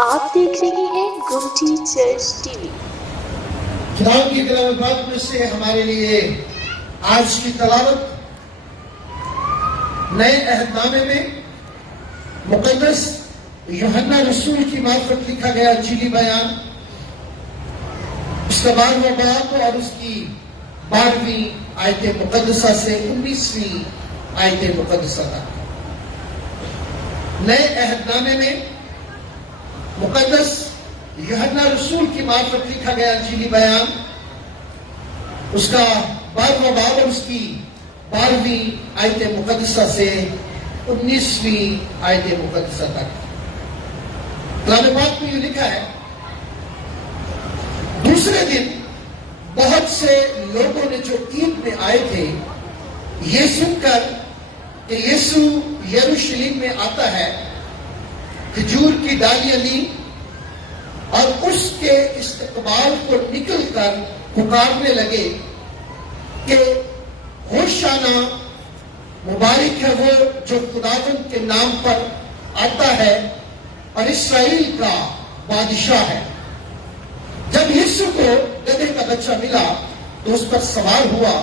آپ دیکھ رہے ہیں گمٹی چرچ ٹی وی۔ خدا کی کلام پاک میں سے ہمارے لیے آج کی تلاوت نئے عہد نامے میں مقدس یوحنا رسول کی معرفت لکھا گیا انجیلی بیان، اس کا 12واں باب اور اس کی 12ویں آیت مقدسہ سے 19ویں آیت مقدسہ تک۔ نئے عہد نامے میں مقدس یوحنا رسول کی معرفت لکھا گیا انجیلی بیان، اس کا 12واں باب اور اس کی 12ویں آیت مقدسہ سے 19ویں آیت مقدسہ تک۔ کلام پاک میں یہ لکھا ہے، دوسرے دن بہت سے لوگوں نے جو عید میں آئے تھے یہ سن کر کہ یسوع یروشلم میں آتا ہے، کھجور کی ڈالیاں لی اور اس کے استقبال کو نکل کر پکارنے لگے کہ ہوشانہ، مبارک ہے وہ جو خداوند کے نام پر آتا ہے اور اسرائیل کا بادشاہ ہے۔ جب یسوع کو گدھے کا بچہ ملا تو اس پر سوار ہوا،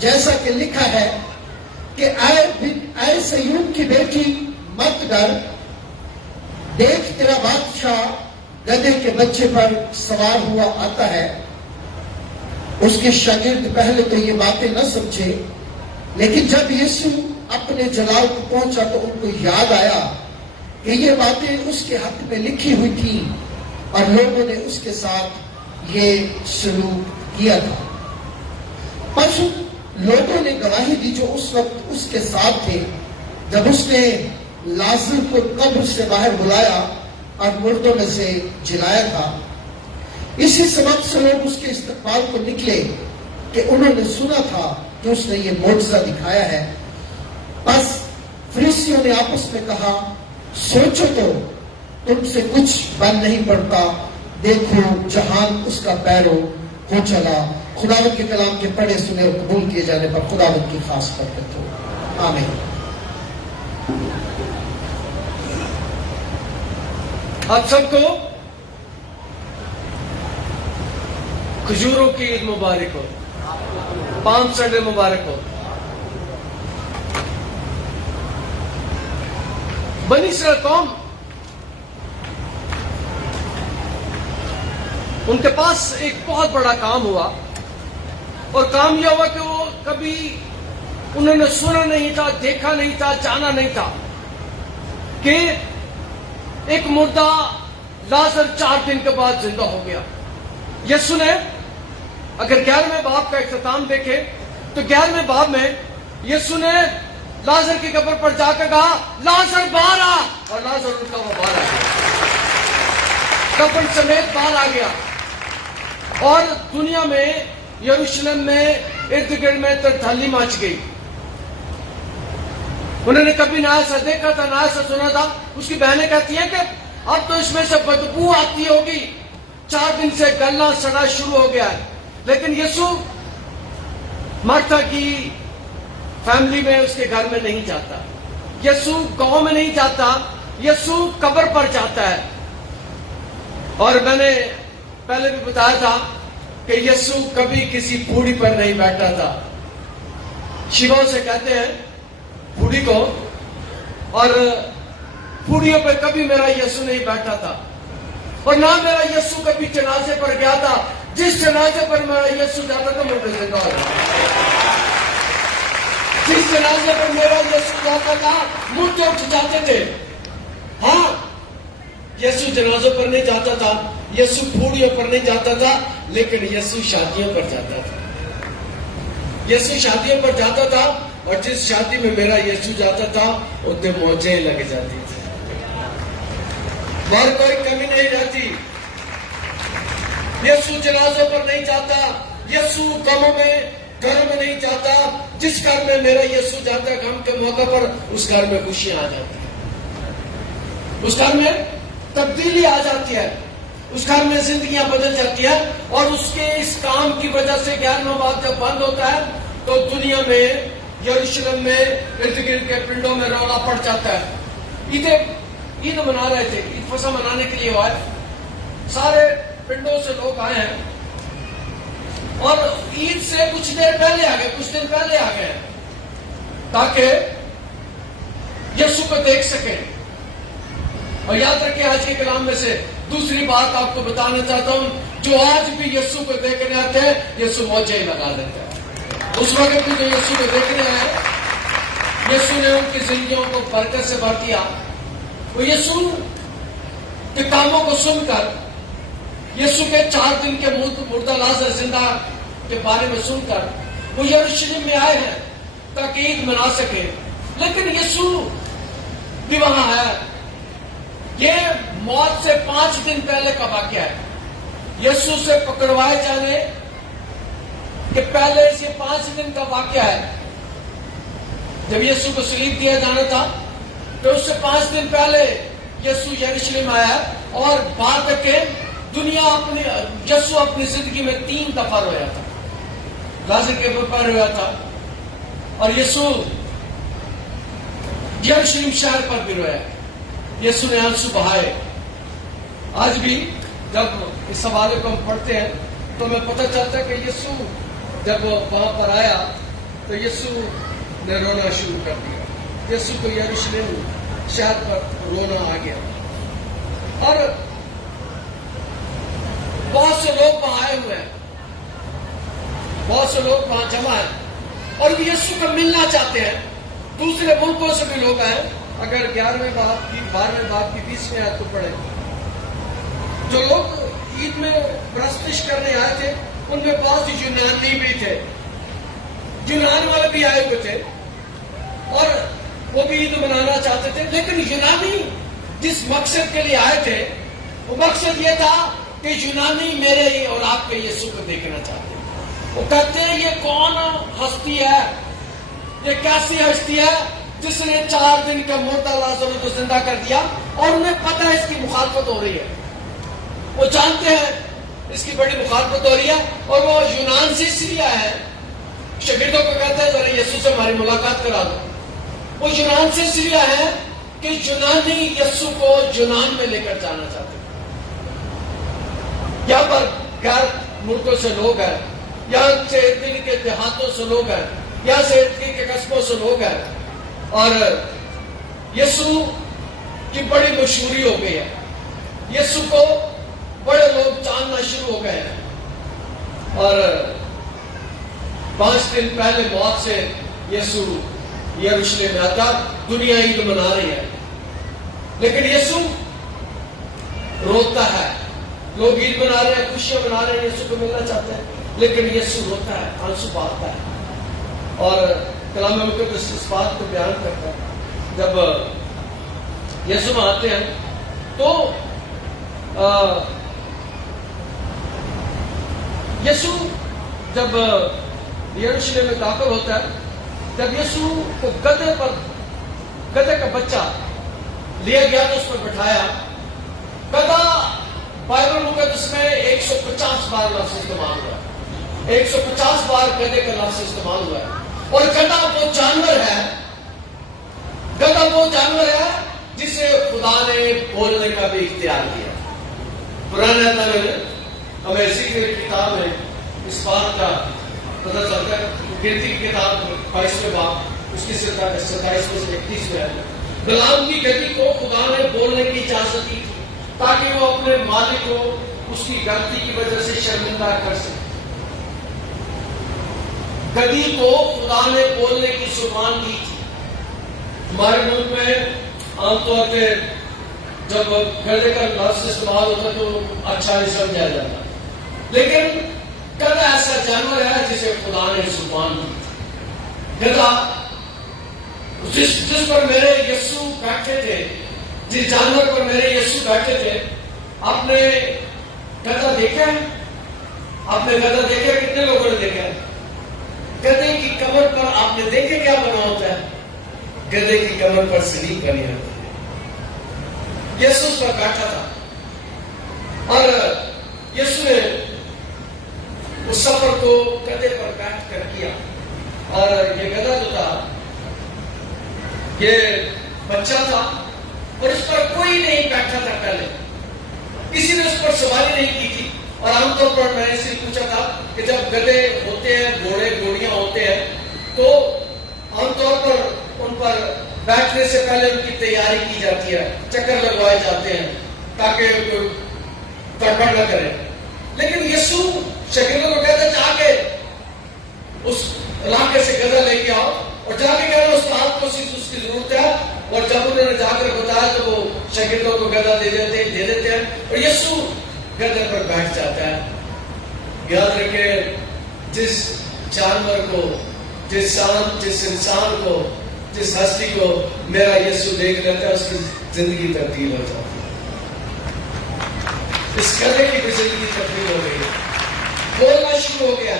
جیسا کہ لکھا ہے کہ اے سیون کی بیٹی مت ڈر، دیکھ تیرا بادشاہ گدھے کے بچے پر سوار ہوا آتا ہے۔ اس کے شاگرد پہلے تو یہ باتیں نہ سمجھے، لیکن جب یسوع اپنے جلال کو پہنچا تو ان کو یاد آیا کہ یہ باتیں اس کے حق میں لکھی ہوئی تھی اور لوگوں نے اس کے ساتھ یہ سلوک کیا تھا۔ پس لوگوں نے گواہی دی جو اس وقت اس کے ساتھ تھے، جب اس نے لازر کو قبر سے باہر بلایا اور مردوں میں سے جلایا تھا۔ اسی سبب سے لوگ اس کے استقبال کو نکلے کہ انہوں نے سنا تھا کہ اس نے یہ معجزہ دکھایا ہے۔ بس فریسیوں نے آپس میں کہا، سوچو تو تم سے کچھ بن نہیں پڑتا، دیکھو جہان اس کا پیرو ہو چلا۔ خداوند کے کلام کے پڑھے سنے اور قبول کیے جانے پر خداوند کی خاص برکت ہو، آمین۔ آپ سب کو کھجوروں کی عید مبارک ہو، پام سنڈے مبارک ہو۔ بنی اسرائیل قوم، ان کے پاس ایک بہت بڑا کام ہوا، اور کام یہ ہوا کہ وہ کبھی انہوں نے سنا نہیں تھا، دیکھا نہیں تھا، جانا نہیں تھا کہ ایک مردہ لازر 4 دن کے بعد زندہ ہو گیا۔ یسوع نے اگر 11ویں باب کا اختتام دیکھے تو 11ویں باب میں یسوع نے لازر کی قبر پر جا کر کہا، لازر باہر آ، اور لازر ان کا وہ باہر آ گیا، قبر سمیت باہر آ گیا۔ اور دنیا میں، یروشلم میں ارد گرد میں ترتھالی مچ گئی۔ انہوں نے کبھی نہ ایسا دیکھا تھا، نہ ایسا سنا تھا۔ اس کی بہنیں کہتی ہیں کہ اب تو اس میں سے بدبو آتی ہوگی، 4 دن سے گلنا سڑا شروع ہو گیا ہے۔ لیکن یسوع مرتا کی فیملی میں، اس کے گھر میں نہیں جاتا، یسوع گاؤں میں نہیں جاتا، یسوع قبر پر جاتا ہے۔ اور میں نے پہلے بھی بتایا تھا کہ یسوع کبھی کسی بوڑھی پر نہیں بیٹھا تھا۔ شیوا سے کہتے ہیں بوڑھی کو، اور بوڑھیوں پہ کبھی میرا یسوع نہیں بیٹھا تھا، اور نہ میرا یسوع کبھی جنازے پر گیا تھا۔ جس جنازے پر میرا یسوع جاتا تھا مردے زندہ ہو جاتا، جس جنازے پر میرا یسوع جاتا تھا مردے اٹھ جاتے تھے۔ ہاں، یسوع جنازوں پر نہیں جاتا تھا، یسوع بوڑھیوں پر نہیں جاتا تھا، لیکن یسوع شادیوں پر جاتا تھا۔ یسوع شادیوں پر جاتا تھا، اور جس شادی میں میرا یسوع جاتا تھا اتنے موجیں لگ جاتی تھی، اور کوئی کمی نہیں رہتی۔ یسوع جنازوں پر نہیں جاتا، یسوع غموں میں، گھروں میں نہیں جاتا۔ جس گھر میں میرا یسوع جاتا ہے غم کے موقع پر، اس گھر میں خوشیاں آ جاتی ہیں، اس گھر میں تبدیلی آ جاتی ہے، اس گھر میں زندگیاں بدل جاتی ہیں۔ اور اس کے اس کام کی وجہ سے 11واں باب جب بند ہوتا ہے تو دنیا میں، یروشلم میں، ارد گرد کے پنڈوں میں رولا پڑ جاتا ہے۔ عید عید منا رہے تھے، عید فصح منانے کے لیے وہ آئے، سارے پنڈوں سے لوگ آئے ہیں اور عید سے کچھ دیر پہلے آ گئے، کچھ دن پہلے آ گئے تاکہ یسوع کو دیکھ سکیں. اور یاد رکھیں آج کے کلام میں سے دوسری بات آپ کو بتانا چاہتا ہوں، جو آج بھی یسوع کو دیکھنے آتے ہیں یسوع موجے ہی لگا دیتا ہے. اس وقت بھی جو یسوع کو دیکھنے آئے، یسوع نے ان کی زندگیوں کو برکت سے بھر دیا. وہ یسوع کے کاموں کو سن کر، یسوع کے 4 دن کے مردہ لازر زندہ کے بارے میں سن کر وہ یروشلم میں آئے ہیں تاکہ عید منا سکے. لیکن یسوع بھی وہاں ہے. یہ موت سے 5 دن پہلے کا واقعہ ہے. یسوع سے پکڑوائے جانے کے پہلے سے 5 دن کا واقعہ ہے. جب یسوع کو صلیب دیا جانا تھا تو اس سے 5 دن پہلے یسوع یروشلم آیا اور بات کہ یسوع اپنی زندگی میں 3 دفعہ رویا تھا. لازر کے اوپر رویا تھا اور یسوع یروشلم شہر پر بھی رویا. یسوع نے آنسو بہائے. آج بھی جب اس حوالے کو ہم پڑھتے ہیں تو ہمیں پتہ چلتا ہے کہ یسوع جب وہاں پر آیا تو یسوع نے رونا شروع کر دیا. یسوع کو یروشلم شہر پر رونا آ گیا اور بہت سے لوگ وہاں آئے ہوئے ہیں، بہت سے لوگ وہاں جمع ہیں اور وہ یسوع کو ملنا چاہتے ہیں. دوسرے ملکوں سے بھی لوگ آئے. اگر 12ویں باب کی 20ویں آیت کو پڑھیں، جو لوگ عید میں پرستش کرنے آئے تھے ان میں بعض یونانی بھی تھے، یونان والے بھی آئے ہوئے تھے اور وہ بھی عید منانا چاہتے تھے. لیکن یونانی جس مقصد کے لیے آئے تھے وہ مقصد یہ تھا کہ یونانی میرے اور آپ کے یسوع کو دیکھنا چاہتے ہیں. وہ کہتے ہیں یہ کون ہستی ہے، یہ کیسی ہستی ہے جس نے 4 دن کا مردہ لازر کو زندہ کر دیا اور انہیں پتہ ہے اس کی مخالفت ہو رہی ہے. وہ جانتے ہیں اس کی بڑی مخالفت ہو رہی ہے اور وہ یونان سے اس لیے آئے ہیں. شاگردوں کو کہتے ہیں ذرا یسوع سے ہماری ملاقات کرا دو. وہ یونان سے اس لیے آئے ہیں کہ یونانی یسوع کو یونان میں لے کر جانا چاہتے ہیں. یہاں پر غیر ملکوں سے لوگ ہیں، یہاں سے ارد کے دیہاتوں سے لوگ ہیں، یہاں سے ارد کے قصبوں سے لوگ ہیں اور یسوع کی بڑی مشہوری ہو گئی ہے. یسوع کو بڑے لوگ جاننا شروع ہو گئے ہیں اور 5 دن پہلے موت سے یسوع یروشلم میں آتا. دنیا عید منا رہی ہے لیکن یسوع روتا ہے. لوگ عید منا رہے ہیں، خوشیاں منا رہے ہیں، یسوع کو ملنا چاہتے ہیں لیکن یسوع روتا ہے، آنسو بہاتا ہے. اور کلام مقدس اس بات کو بیان کرتا ہے جب یسوع آتے ہیں تو یسوع جب یروشلم میں داخل ہوتا ہے، جب یسوع کو گدھے کا بچہ لیا گیا تو اس پر بٹھایا. گدھا بائبل مقدس میں 150 بار لفظ استعمال ہوا ہے. 150 بار گدھے کا لفظ استعمال ہوا ہے. اور گدھا وہ جانور ہے جسے خدا نے بولنے کا بھی اختیار دیا. پرانے عہد میں ہمیں ذکر کی کتاب میں اس بات کا پتہ چلتا ہے. گنتی کی کتاب 22ویں باب اس کی 27 سے 31 میں ہے. غلام کی گدھی کو خدا نے بولنے کی اجازت دی تھی تاکہ وہ اپنے مالک کو اس کی غلطی کی وجہ سے شرمندہ کر سکے. گدھی کو خدا نے بولنے کی زبان دی تھی. ہمارے ملک میں عام طور پہ جب گدھے کا لفظ استعمال ہوتا تو اچھا نہیں سمجھا جاتا، لیکن گدھا ایسا جانور ہے جسے خدا نے زبان دی تھی. گدھا جس پر میرے یسوع بیٹھے تھے، جس جانور پر میرے یسوع بیٹھے تھے. آپ نے گدھا دیکھا ہے؟ آپ نے گدھا دیکھا؟ کتنے لوگوں نے دیکھا ہے؟ گدھے کی کمر پر آپ نے دیکھے کیا بنا ہوتا ہے؟ گدھے کی کمر پر سلیب بنی ہوتی ہے. یسوع اس پر بیٹھا تھا اور یسوع نے اس سفر کو گدھے پر بیٹھ کر کیا. اور یہ گدھا جو تھا یہ بچہ تھا اور اس پر کوئی نہیں بیٹھا تھا پہلے، کسی نے اس پر سواری نہیں کی تھی. اور عام طور پر میں نے اس سے پوچھا تھا کہ جب گدھے ہوتے ہیں، گھوڑے گھوڑیاں ہوتے ہیں، تو عام طور پر ان پر بیٹھنے سے پہلے ان کی تیاری کی جاتی ہے، چکر لگوائے جاتے ہیں تاکہ کوئی گڑبڑ نہ کرے. لیکن یسوع شاگردوں کو کہتا جا کے اس علاقے سے گدھا لے کے آؤ، اور جا کے کہنا استاد کو صرف اس کی ضرورت ہے. اور جب انہوں نے جا کر بتایا تو وہ شاگردوں کو گدھا دے دیتے ہیں اور یسوع گدھے پر بیٹھ جاتا ہے. یاد رکھیں، جس جانور کو، جس انسان کو، جس ہستی کو میرا یسوع دیکھ لیتا ہے، اس کی زندگی تبدیل ہو جاتی ہے. اس گدھے کی بھی زندگی تبدیل ہو گئی، بولنا شروع ہو گیا.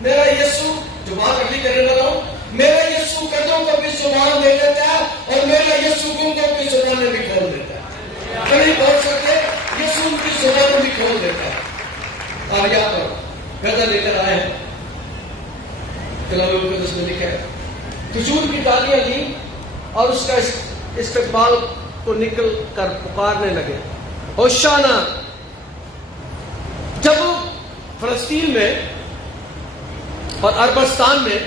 میرا یسوع، جو بات ابھی کرنے لگا ہوں، میرا یسوع گدھوں کو بھی زبان دے دیتا ہے اور میرا یسوع گنگوں کی زبانیں بھی کھول دیتا ہے. نہیں بول سکتے، یسوع ان کی زبانیں بھی کھول دیتا ہے. اور یہاں پر گدھا لے کر آئے ہیں، کلام مقدس میں لکھا ہے کھجور کی ڈالیاں لی اور اس کا استقبال کو نکل کر پکارنے لگے، ہوشانا. جب فلسطین میں اور عربستان میں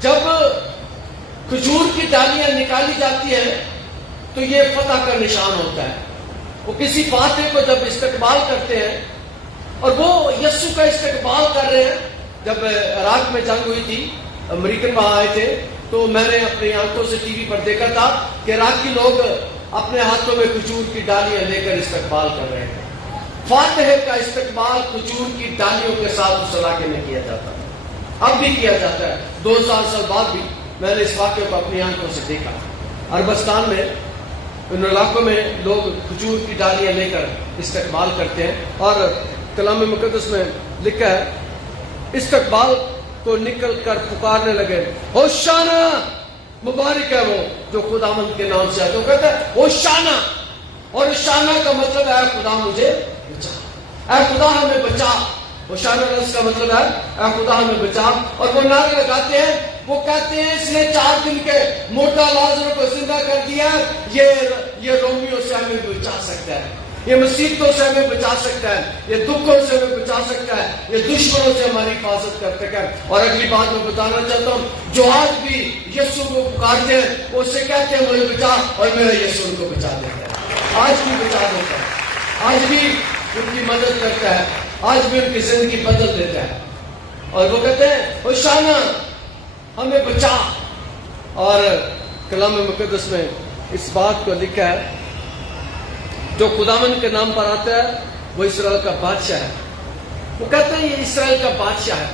جب کھجور کی ڈالیاں نکالی جاتی ہیں تو یہ فتح کا نشان ہوتا ہے. وہ کسی فاتح کو جب استقبال کرتے ہیں، اور وہ یسوع کا استقبال کر رہے ہیں. جب عراق میں جنگ ہوئی تھی، امریکن وہاں آئے تھے، تو میں نے اپنی آنکھوں سے ٹی وی پر دیکھا تھا کہ عراقی لوگ اپنے ہاتھوں میں کھجور کی ڈالیاں لے کر استقبال کر رہے ہیں. فاتح کا استقبال کھجور کی ڈالیوں کے ساتھ اس علاقے میں کیا جاتا ہے. اب بھی کیا جاتا ہے، 2000 سال بعد بھی میں نے اس واقعے کو اپنی آنکھوں سے دیکھا. عربستان میں ان علاقوں میں لوگ کھجور کی ڈالیاں لے کر استقبال کرتے ہیں. اور کلام مقدس میں لکھا ہے استقبال کو نکل کر پکارنے لگے، ہوشانا. مبارک ہے وہ جو خداوند کے نام سے آتے. وہ کہتا ہے ہوشانا، اور شانہ کا مطلب ہے خدا مجھے بچا، اے خدا ہمیں بچا. ہوشانا لفظ کا مطلب ہے اے خدا ہمیں بچا. اور وہ نعرے لگاتے ہیں، وہ کہتے ہیں اس نے 4 دن کے مردہ لازر کو زندہ کر دیا، یہ رومیوں سے ہمیں بچا سکتا ہے، یہ مصیبتوں سے ہمیں بچا سکتا ہے، یہ دکھوں سے ہمیں بچا سکتا ہے، یہ دشمنوں سے ہماری حفاظت کر سکتا ہے. اور اگلی بات میں بتانا چاہتا ہوں، جو آج بھی یسوع کو پکارتے ہیں وہ اس سے کہتے ہیں مجھے بچا، اور میرا یسوع ان کو بچا دیتا ہے. آج بھی بچا دیتا ہے، آج بھی ان کی مدد کرتا ہے، آج بھی ان کی زندگی بدل دیتا ہے. اور وہ کہتے ہیں ہوشانا ہمیں بچا. اور کلام مقدس میں اس بات کو لکھا ہے جو خداوند کے نام پر آتا ہے وہ اسرائیل کا بادشاہ ہے. وہ کہتے ہیں یہ اسرائیل کا بادشاہ ہے،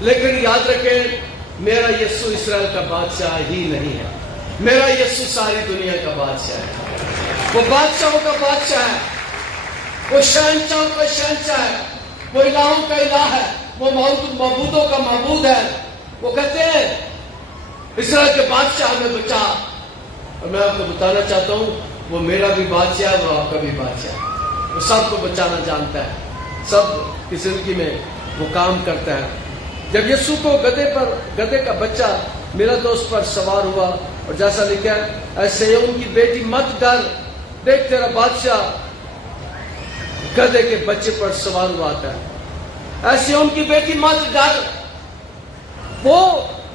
لیکن یاد رکھیں میرا یسوع اسرائیل کا بادشاہ ہی نہیں ہے. میرا یسوع ساری دنیا کا بادشاہ ہے. وہ بادشاہوں کا بادشاہ ہے، وہ شہنشاہوں کا شہنشاہ ہے، وہ الہوں کا الہ ہے، وہ معبودوں کا معبود ہے. وہ کہتے ہیں اسرائیل کے بادشاہ ہمیں بچا. اور میں آپ کو بتانا چاہتا ہوں وہ میرا بھی بادشاہ ہے، وہ آپ کا بھی بادشاہ ہے. وہ سب کو بچانا جانتا ہے، سب کی زندگی میں وہ کام کرتا ہے. جب یسوع کو گدھے کا بچہ میرا دوست پر سوار ہوا، اور جیسا لکھا ہے اے سیون کی بیٹی مت ڈر، دیکھ تیرا بادشاہ گدھے کے بچے پر سوار ہوا آتا ہے. اے سیون کی بیٹی مت ڈر. وہ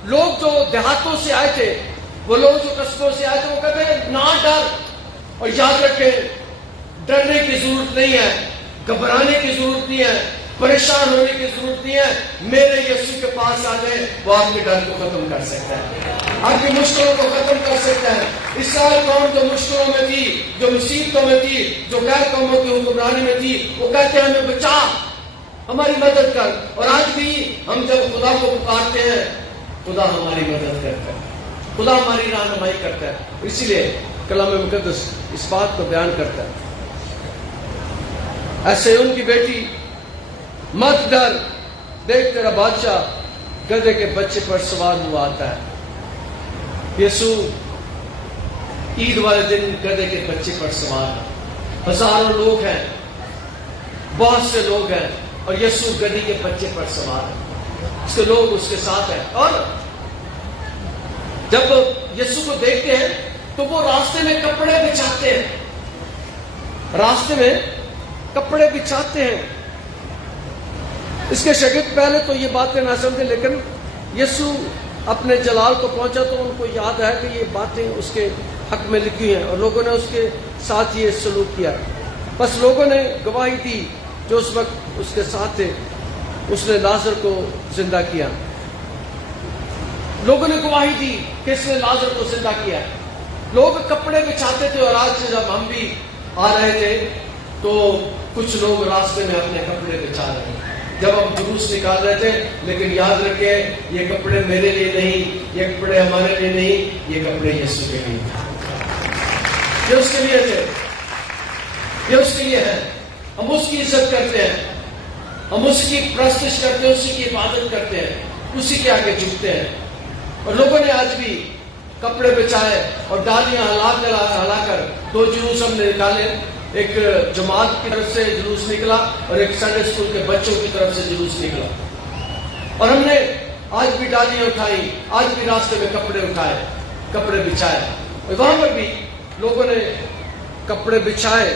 لوگ جو دیہاتوں سے آئے تھے، وہ لوگ جو قصبوں سے آئے تھے، وہ کہتے ہیں نہ ڈر. اور یاد رکھیں ڈرنے کی ضرورت نہیں ہے، گھبرانے کی ضرورت نہیں ہے، پریشان ہونے کی ضرورت نہیں ہے. میرے یسوع کے پاس آ جائیں، وہ آپ کے ڈر کو ختم کر سکتا ہے، آپ کی مشکلوں کو ختم کر سکتا ہے. اسرائیل قوم جو مشکلوں میں تھی، جو مصیبتوں میں تھی، جو غیر قوموں کی حکمرانی میں تھی، وہ کہتے ہیں ہمیں بچا، ہماری مدد کر. اور آج بھی ہم جب خدا کو پکارتے ہیں خدا ہماری مدد کرتا ہے، خدا ہماری رہنمائی کرتا ہے. اسی لیے کلام مقدس اس بات کو بیان کرتا ہے اے سیون کی بیٹی مت ڈر، دیکھ تیرا بادشاہ گدھے کے بچے پر سوار ہوا آتا ہے. یسوع عید والے دن گدھے کے بچے پر سوار ہے. ہزاروں لوگ ہیں، بہت سے لوگ ہیں، اور یسوع گدھے کے بچے پر سوار ہے. اس کے لوگ اس کے ساتھ ہیں. اور جب یسوع کو دیکھتے ہیں تو وہ راستے میں کپڑے بچھاتے ہیں، راستے میں کپڑے بچھاتے ہیں۔ اس کے شاگرد پہلے تو یہ باتیں نہ سمجھے، لیکن یسوع اپنے جلال کو پہنچا تو ان کو یاد ہے کہ یہ باتیں اس کے حق میں لکھی ہیں، اور لوگوں نے اس کے ساتھ یہ سلوک کیا۔ بس لوگوں نے گواہی دی جو اس وقت اس کے ساتھ تھے، اس نے لازر کو زندہ کیا۔ لوگوں نے گواہی دی کہ اس نے لازر کو زندہ کیا۔ لوگ کپڑے بچھاتے تھے، اور آج جب ہم بھی آ رہے تھے تو کچھ لوگ راستے میں اپنے کپڑے بچھا رہے ہیں جب ہم جلوس نکال رہے تھے، لیکن یاد رکھیں یہ کپڑے میرے لیے نہیں، یہ کپڑے ہمارے لیے نہیں، یہ کپڑے یسوع کے لیے تھے، یہ اس کے لیے تھے، یہ اس کے لیے ہے۔ ہم اس کی عزت کرتے ہیں، ہم اس کی پرستش کرتے ہیں، اسی کی عبادت کرتے ہیں، اسی کے آگے جھکتے ہیں۔ اور لوگوں نے آج بھی کپڑے بچھائے اور ڈالیاں ہلا کر دو جلوس ہم نے نکالے، ایک جماعت کی طرف سے جلوس نکلا اور ایک سنڈے اسکول کے بچوں کی طرف سے جلوس نکلا، اور ہم نے آج بھی ڈالیاں اٹھائی، آج بھی راستے میں کپڑے اٹھائے، کپڑے بچھائے، اور وہاں پر بھی لوگوں نے کپڑے بچھائے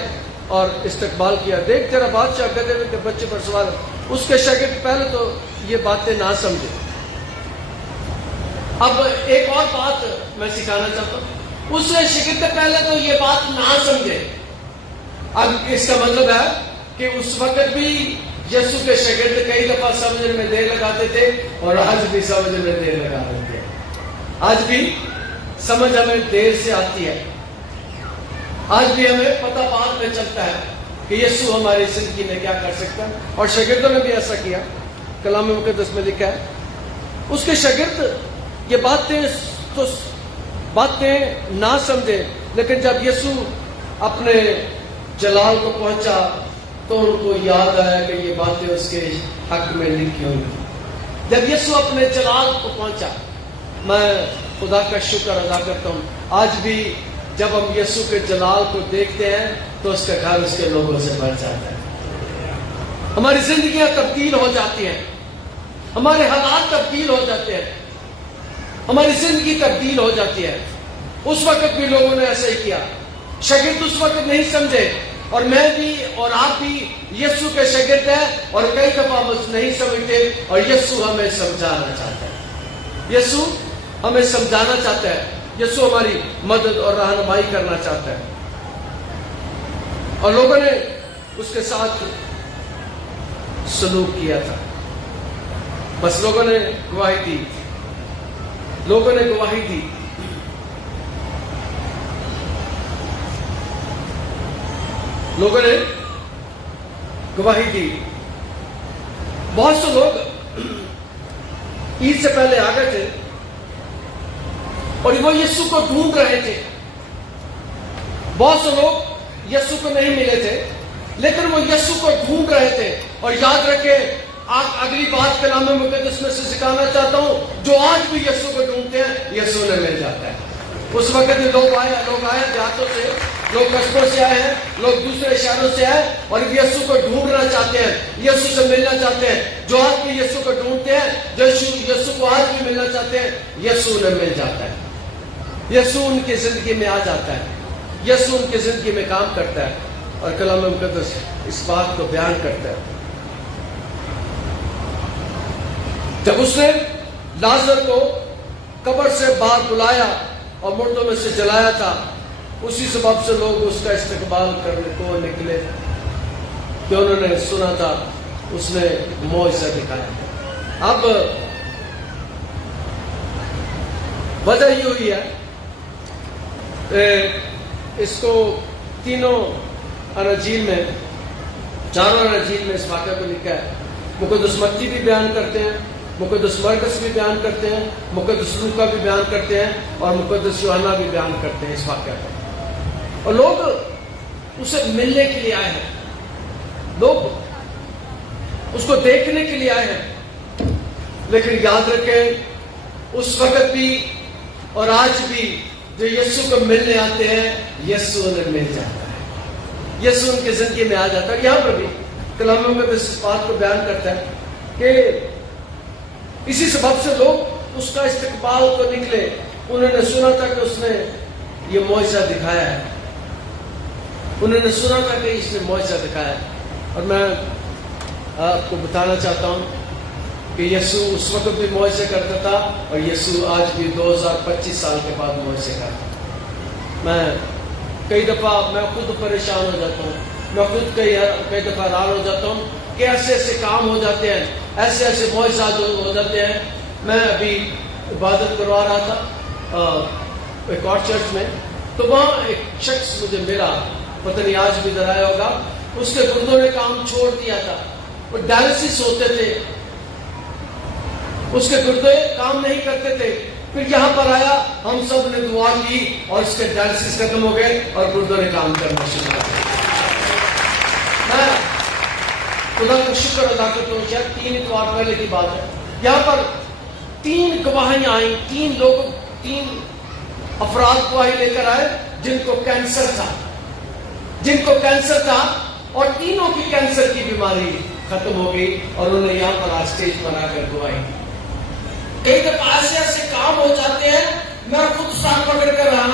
اور استقبال کیا۔ دیکھ تیرا بادشاہ گدھے کے بچے پر سوار۔ اس کے شاگرد پہلے تو یہ باتیں نہ سمجھے۔ اب ایک اور بات میں سکھانا چاہتا ہوں، اس شاگرد پہلے تو یہ بات نہ سمجھے۔ اب اس کا مطلب ہے کہ اس وقت بھی یسوع کے شاگرد کئی دفعہ سمجھنے میں دیر لگاتے تھے، اور آج بھی سمجھنے میں دیر لگا رہے ہیں۔ آج بھی سمجھ ہمیں دیر سے آتی ہے، آج بھی ہمیں پتہ بعد میں چلتا ہے کہ یسوع ہماری زندگی میں کیا کر سکتا ہے، اور شاگردوں نے بھی ایسا کیا۔ کلام مقدس میں لکھا ہے اس کے شاگرد یہ باتیں نہ سمجھے، لیکن جب یسوع اپنے جلال کو پہنچا تو ان کو یاد آیا کہ یہ باتیں اس کے حق میں لکھی ہوئی۔ جب یسوع اپنے جلال کو پہنچا، میں خدا کا شکر ادا کرتا ہوں، آج بھی جب ہم یسوع کے جلال کو دیکھتے ہیں تو اس کا گھر اس کے لوگوں سے بھر جاتا ہے، ہماری زندگیاں تبدیل ہو جاتی ہیں، ہمارے حالات تبدیل ہو جاتے ہیں، ہماری زندگی تبدیل ہو جاتی ہے۔ اس وقت بھی لوگوں نے ایسا ہی کیا، شاگرد اس وقت نہیں سمجھے، اور میں بھی اور آپ بھی یسوع کے شاگرد ہیں، اور کئی دفعہ ہم نہیں سمجھتے، اور یسوع ہمیں سمجھانا چاہتا ہے، یسوع ہمیں سمجھانا چاہتا ہے، یسوع ہماری مدد اور رہنمائی کرنا چاہتا ہے۔ اور لوگوں نے اس کے ساتھ سلوک کیا تھا، بس لوگوں نے گواہی دی، لوگوں نے گواہی دی۔ لوگوں نے گواہی دی۔ بہت سے لوگ عید سے پہلے آ گئے تھے اور وہ یسوع کو ڈھونڈ رہے تھے۔ بہت سے لوگ یسوع کو نہیں ملے تھے، لیکن وہ یسوع کو ڈھونڈ رہے تھے۔ اور یاد رکھیں، آپ اگلی بات کلام مقدس میں سے سکھانا چاہتا ہوں، جو آج بھی یسوع کو ڈھونڈتے ہیں یسوع نے مل جاتا ہے۔ اس وقت لوگ آئے دیہاتوں سے، لوگ قصبوں سے آئے ہیں، لوگ دوسرے شہروں سے آئے اور یسوع کو ڈھونڈنا چاہتے ہیں، یسوع سے ملنا چاہتے ہیں۔ جو آج بھی یسوع کو ڈھونڈتے ہیں، جو یسوع کو آج بھی ملنا چاہتے ہیں، یسوع نے مل جاتا ہے، یسوع ان کی زندگی میں آ جاتا ہے، یسوع ان کی زندگی میں کام کرتا ہے۔ اور کلام مقدس اس بات کو بیان کرتا ہے۔ جب اس نے لازر کو قبر سے باہر بلایا اور مردوں میں سے جلایا تھا، اسی سبب سے لوگ اس کا استقبال کرنے کو نکلے کہ انہوں نے سنا تھا اس نے معجزہ دکھایا۔ اب وجہ یہ ہوئی ہے، اس کو تینوں اناجیل میں، چاروں اناجیل میں اس واقعہ کو لکھا ہے۔ مقدس متی بھی بیان کرتے ہیں، مقدس مرکس بھی بیان کرتے ہیں، مقدس لوکا بھی بیان کرتے ہیں، اور مقدس یوحنا بھی بیان کرتے ہیں اس واقعہ کو۔ اور لوگ اسے ملنے کے لیے آئے ہیں، لوگ اس کو دیکھنے کے لیے آئے ہیں۔ لیکن یاد رکھیں، اس وقت بھی اور آج بھی جو یسوع کو ملنے آتے ہیں، یسوع انہیں مل جاتا ہے، یسوع ان کی زندگی میں آ جاتا ہے۔ یہاں پر بھی کلام میں اس بات کو بیان کرتا ہے کہ اسی سبب سے لوگ اس کا استقبال کو نکلے۔ انہوں نے سنا تھا کہ اس نے یہ معجزہ دکھایا ہے. انہوں نے سنا تھا کہ اس نے معجزہ دکھایا ہے. اور میں آپ کو بتانا چاہتا ہوں کہ یسوع اس وقت بھی معجزے کرتا تھا اور یسوع آج بھی 2025 سال کے بعد معجزے کرتا ہے. میں کئی دفعہ میں خود پریشان ہو جاتا ہوں, میں خود کئی دفعہ حیران ہو جاتا ہوں کہ ایسے ایسے کام ہو جاتے ہیں, ایسے ایسے معجزات ہو جاتے ہیں. میں ابھی عبادت کروا رہا تھا ایک اور چرچ میں, تو وہاں ایک شخص مجھے ملا, پتہ نہیں آج بھی ادھر آیا ہوگا. اس کے گردوں نے کام چھوڑ دیا تھا, وہ ڈائلسس ہوتے تھے, اس کے گردے کام نہیں کرتے تھے. پھر یہاں پر آیا, ہم سب نے دعا کی اور اس کے ڈائلسس ختم ہو گئے اور گردوں نے کام کرنا شروع کر دیا. میں خدا کا شکر ادا کرتا ہوں. شاید 3 اتوار پہلے کی بات ہے, یہاں پر 3 گواہیاں آئیں, 3 افراد گواہی لے کر آئے جن کو کینسر تھا اور تینوں کی کینسر کی بیماری ختم ہو گئی اور انہوں نے یہاں پر آج اسٹیج پر آ کر گواہی دی. کئی دفعہ ایسے کام ہو جاتے ہیں, میں خود ساتھ پکڑ کر حیران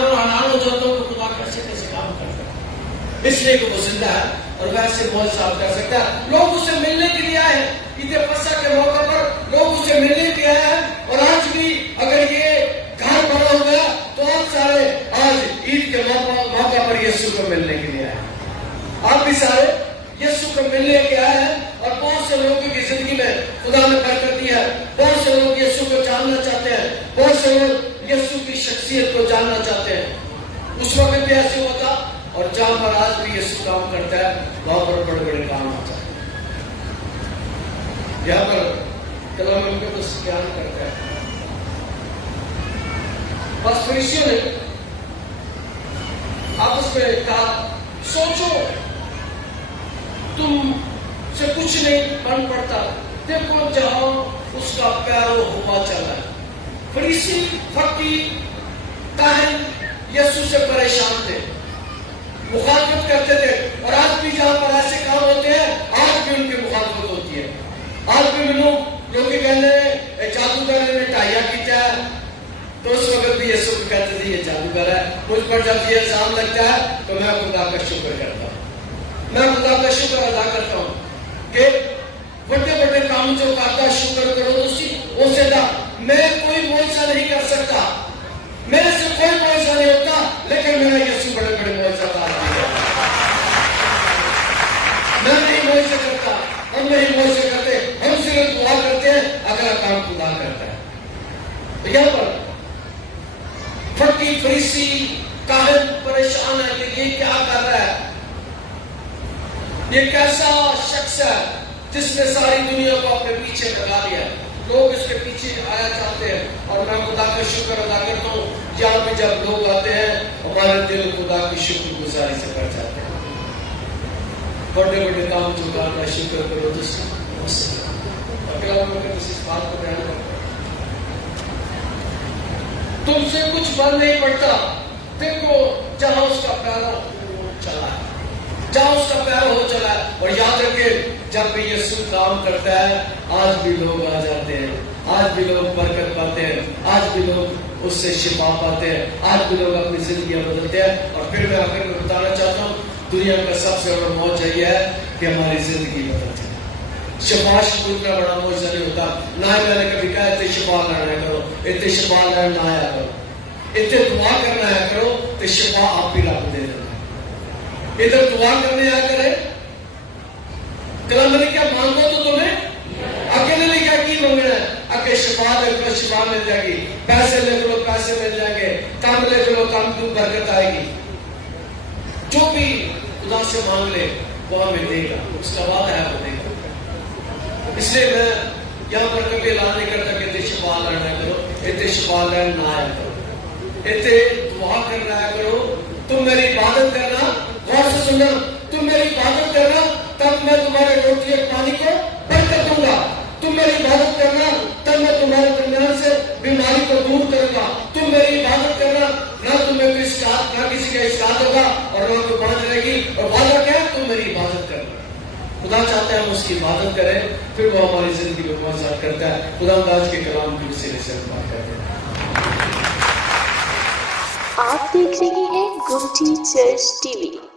ہو جاتا ہوں کہ خدا کیسے کام کرتا ہے, اس لیے کہ وہ زندہ ہے اور ویسے معجزہ کر سکتا ہے. لوگ اسے ملنے کے لیے آئے ہیں, عید فصح کے موقع پر لوگ اسے ملنے کے لیے آئے ہیں. اور آج بھی اگر یہ گھر بھرا ہو گیا تو آپ سارے آج عید کے موقع پر یسوع کو ملنے کے لیے آئے ہیں. آپ بھی سارے یسوع کو ملنے کے آئے ہیں اور بہت سے لوگوں کی زندگی میں خدا نے برکت دی ہے. بہت سے لوگ یسوع کو جاننا چاہتے ہیں, بہت سے لوگ یسوع کی شخصیت کو جاننا چاہتے ہیں. اس وقت بھی ایسے ہوا تھا اور جہاں پر آج بھی یسوع کام کرتا ہے وہاں پر بڑے بڑے کام ہوتا ہے. یہاں پر کلام مقدس بیان کرتا ہے, بس فریسیوں نے آپس میں کہا, سوچو تم سے کچھ نہیں بن پڑتا, دیکھو جہاں اس کا پیرو ہوا چلا ہے. فریسی فقی کاہن یسوع سے پریشان تھے, مخالفت کرتے تھے, اور آج بھی جہاں پر ایسے کام ہوتے ہیں آج بھی ان کی مخالفت ہوتی ہے. آج بھی لوگ کہنے جادوگر نے ٹائیا کیتا ہے, تو اس وقت بھی یسوع کہتے تھے یہ جادوگر ہے. مجھ پر جب یہ الزام لگتا ہے تو میں خدا کا شکر کرتا ہوں, میں خدا کا شکر ادا کرتا ہوں کہ بڑے بڑے کام جو کرتا ہے شکر کرو تو اس سے میں کوئی معجزہ نہیں کر سکتا, میرے سے کوئی معجزہ نہیں ہوتا, لیکن میرا یسوع بڑے بڑے معجزہ کرتا ہے. میں نہیں معجزہ کرتا, ہم نہیں معجزہ کرتے, ہم صرف دعا کرتے ہیں, اگلا کام خدا کرتا ہے. تو یہاں پر فقی فریسی کاہن پریشان ہے کہ یہ کیا کر رہا ہے, یہ کیسا شخص ہے جس نے ساری دنیا کو اپنے پیچھے لگا لیا ہے. لوگ اس کے پیچھے آیا چاہتے ہیں, اور میں خدا کا شکر ادا کرتا ہوں یہاں پہ جب لوگ آتے ہیں ہمارے دل خدا کی شکر گزاری سے بھر جاتے ہیں. بڑے بڑے کام جو کرنا شکر کرو تو اس بات کو بیان کرتا ہے, تم سے کچھ بن نہیں پڑتا, دیکھو جہاں اس کا پیرو چلا ہے, جہاں اس کا پیرو ہو چلا ہے. اور یاد رکھے جب بھی یسوع کام کرتا ہے آج بھی لوگ آ جاتے ہیں, آج بھی لوگ برکت پاتے ہیں, آج بھی لوگ اس سے شفا پاتے ہیں, آج بھی لوگ اپنی زندگیاں بدلتے ہیں. اور پھر میں آخر میں بتانا چاہتا ہوں دنیا کا سب سے بڑا موج یہ ہے کہ ہماری زندگی بدلتی ہے. شفا شکر کا بڑا معجزہ نہیں ہوتا. نہ میں نے کبھی کہا اتنے شفا لڑنا کرو, اتنے شفا لڑنا آیا کرو, اتنے دعا کرنا آیا کرو تو شفا آپ بھی رب دے دینا. ادھر دعا کرنے آ کرے کلام نے کیا مانگو تو تمہیں اکیلے نے کیا کی مانگنا ہے, اگر شفا لے کرو شفا مل جائے گی, پیسے لے کرو پیسے مل جائیں گے, کام لے کرو کام کی برکت آئے گی. جو بھی خدا سے مانگ لے وہ ہمیں دے گا, اس کا وعدہ ہے وہ دے گا. اس لیے میں یہاں پر کبھی اعلان نہیں کرتا کہ اتنے شفا لڑنا کرو, اتنے شفا لڑنا آیا کرو, اتنے دعا کرنا آیا کرو. تم میری عبادت کرنا, غور سے سننا, تم میری عبادت کرنا تب میں تمہارے روٹی اور پانی کو برکت دوں گا. تم میری عبادت کرنا تب میں تمہارے درمیان سے بیماری کو دور کروں گا. تم میری عبادت کرنا نہ تمہیں کوئی شکایت, نہ کسی کا شکایت ہوگا اور نہ کوئی بڑھ جائے گی. اور وعدہ کیا ہے, تم میری عبادت کرنا. خدا چاہتا ہے ہم اس کی عبادت کریں, پھر وہ ہماری زندگی میں معجزات کرتا ہے. خدا آج کے کلام کی وسیلے سے بات کرتے ہیں. آپ دیکھ رہے ہیں گمٹی چرچ ٹی وی.